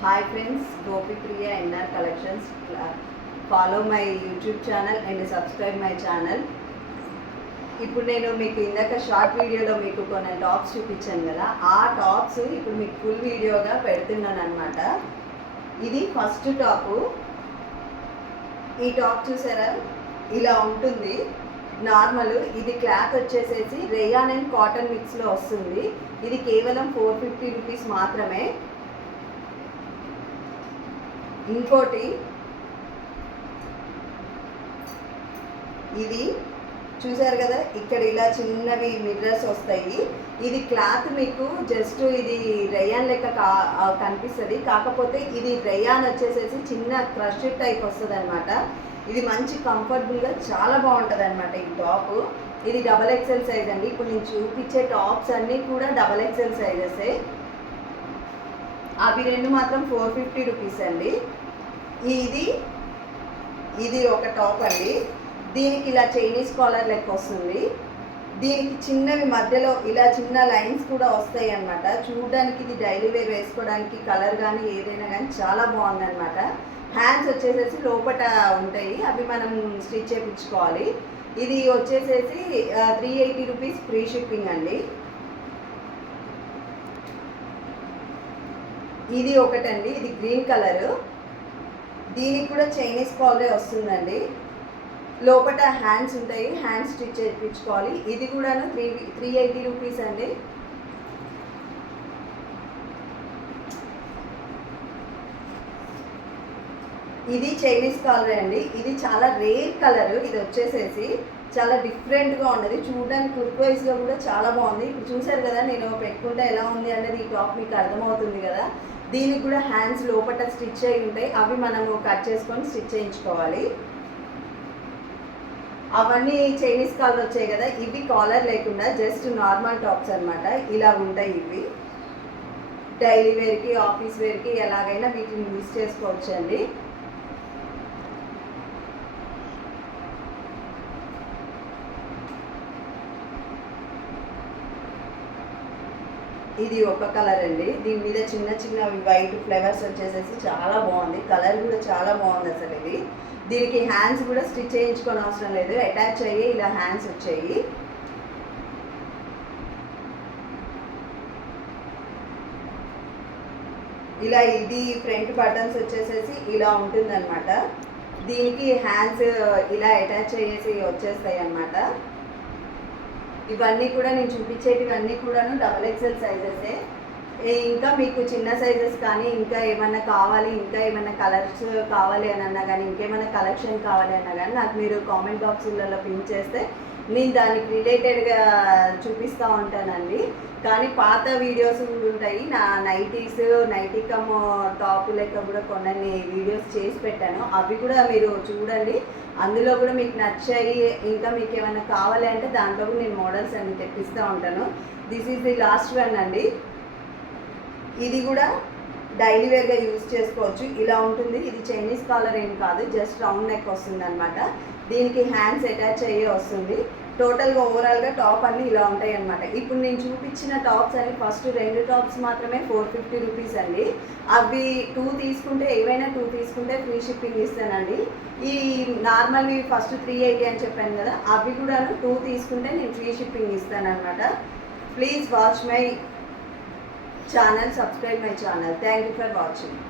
Hi friends, Gopi Priya NR Collections. Follow my YouTube channel and subscribe my channel. ఇప్పుడు నేను మీకు ఇందాక short వీడియోలో మీకు కొన్ని టాప్స్ చూపించాను కదా, ఆ టాప్స్ ఇప్పుడు మీకు ఫుల్ వీడియోగా పెడుతున్నాను అనమాట. ఇది ఫస్ట్ టాపు. ఈ టాప్ చూసారా, ఇలా ఉంటుంది నార్మల్. ఇది క్లాత్ వచ్చేసేసి రేయాన్ అండ్ కాటన్ మిక్స్లో వస్తుంది. ఇది కేవలం 450 రూపీస్ మాత్రమే. ఇంకోటి ఇది చూసారు కదా, ఇక్కడ ఇలా చిన్నవి మిర్రర్స్ వస్తాయి. ఇది క్లాత్ మీకు జస్ట్ ఇది రేయాన్ లెక్క కనిపిస్తుంది, కాకపోతే ఇది రేయాన్ వచ్చేసేసి చిన్న క్రష్ టైప్ వస్తుంది అనమాట. ఇది మంచి కంఫర్టబుల్గా చాలా బాగుంటుంది అనమాట ఈ టాప్. ఇది XXL సైజ్ అండి. ఇప్పుడు నేను చూపించే టాప్స్ అన్నీ కూడా XXL సైజెసే. అవి రెండు మాత్రం 450 రూపీస్ అండి. ఇది ఒక టాప్ అండి. దీనికి ఇలా చైనీస్ కాలర్ లెక్క వస్తుంది. దీనికి చిన్నవి మధ్యలో ఇలా చిన్న లైన్స్ కూడా వస్తాయి అన్నమాట. చూడడానికి ఇది డైలీ వేర్ వేసుకోవడానికి కలర్ కానీ ఏదైనా కానీ చాలా బాగుంది అనమాట. హ్యాండ్స్ వచ్చేసేసి లోపట ఉంటాయి, అవి మనం స్టిచ్ చేయించుకోవాలి. ఇది వచ్చేసేసి 380 రూపీస్ ఫ్రీ షిప్పింగ్ అండి. ఇది ఒకటండి, ఇది గ్రీన్ కలరు. దీనికి కూడా చైనీస్ కాలరే వస్తుందండి. లోపల హ్యాండ్స్ ఉంటాయి, హ్యాండ్స్ స్టిచ్ చేయించుకోవాలి. ఇది కూడాను 380 రూపీస్ అండి. ఇది చైనీస్ కాలరే అండి. ఇది చాలా రేర్ కలర్. ఇది వచ్చేసేసి చాలా డిఫరెంట్గా ఉన్నది, చూడడానికి లుక్ వైజ్గా కూడా చాలా బాగుంది. ఇప్పుడు చూసారు కదా నేను పెట్టుకుంటే ఎలా ఉంది అనేది ఈ టాప్ మీకు అర్థమవుతుంది కదా. దీనికి కూడా హ్యాండ్స్ లోపల స్టిచ్ అయి ఉంటాయి, అవి మనము కట్ చేసుకొని స్టిచ్ చేయించుకోవాలి. అవన్నీ చైనీస్ కాలర్ వచ్చాయి కదా, ఇవి కాలర్ లేకుండా జస్ట్ నార్మల్ టాప్స్ అనమాట. ఇలా ఉంటాయి ఇవి. డైలీ వేర్కి, ఆఫీస్ వేర్కి ఎలాగైనా వీటిని యూజ్ చేసుకోవచ్చు అండి. ఇది ఒక కలర్ అండి. దీని మీద చిన్న చిన్న వైట్ ఫ్లవర్స్ వచ్చేసేసి చాలా బాగుంది. కలర్ కూడా చాలా బాగుంది అసలు. ఇది దీనికి హ్యాండ్స్ కూడా స్టిచ్ చేయించుకోని అవసరం లేదు, అటాచ్ అయ్యి ఇలా హ్యాండ్స్ వచ్చాయి. ఇలా ఇది ఫ్రంట్ బటన్స్ వచ్చేసేసి ఇలా ఉంటుందన్నమాట. దీనికి హ్యాండ్స్ ఇలా అటాచ్ అయ్యేసి వచ్చేస్తాయి అన్నమాట. ఇవన్నీ కూడా నేను చూపించేటివన్నీ కూడాను XXL సైజెసే. ఇంకా మీకు చిన్న సైజెస్ కానీ ఇంకా ఏమన్నా కావాలి, ఇంకా ఏమైనా కలర్స్ కావాలి అని అన్నా కానీ, ఇంకేమైనా కలెక్షన్ కావాలి అన్నా కానీ నాకు మీరు కామెంట్ బాక్సులలో పిన్ చేస్తే నేను దానికి రిలేటెడ్గా చూపిస్తూ ఉంటానండి. కానీ పాత వీడియోస్ కూడా ఉంటాయి. నా నైటీ కమ్ టాప్ లెక్క కూడా కొన్ని వీడియోస్ చేసి పెట్టాను, అవి కూడా మీరు చూడండి. అందులో కూడా మీకు నచ్చాయి, ఇంకా మీకు ఏమైనా కావాలి అంటే దాంట్లో కూడా నేను మోడల్స్ అన్ని తెప్పిస్తూ ఉంటాను. This is the last one అండి. ఇది కూడా డైలీ వేర్గా యూజ్ చేసుకోవచ్చు. ఇలా ఉంటుంది. ఇది చైనీస్ కాలర్ ఏం కాదు, జస్ట్ రౌండ్ నెక్ వస్తుంది అనమాట. దీనికి హ్యాండ్స్ అటాచ్ అయ్యే వస్తుంది. టోటల్గా ఓవరాల్గా టాప్ అన్నీ ఇలా ఉంటాయి అనమాట. ఇప్పుడు నేను చూపించిన టాప్స్ అన్ని ఫస్ట్ 2 టాప్స్ మాత్రమే 450 రూపీస్ అండి. అవి 2 తీసుకుంటే, ఏవైనా 2 తీసుకుంటే ఫ్రీ షిప్పింగ్ ఇస్తానండి. ఈ నార్మల్వి ఫస్ట్ 380 అని చెప్పాను కదా, అవి కూడా 2 తీసుకుంటే నేను ఫ్రీ షిప్పింగ్ ఇస్తాను అనమాట. Please watch my channel, subscribe my channel. Thank you for watching.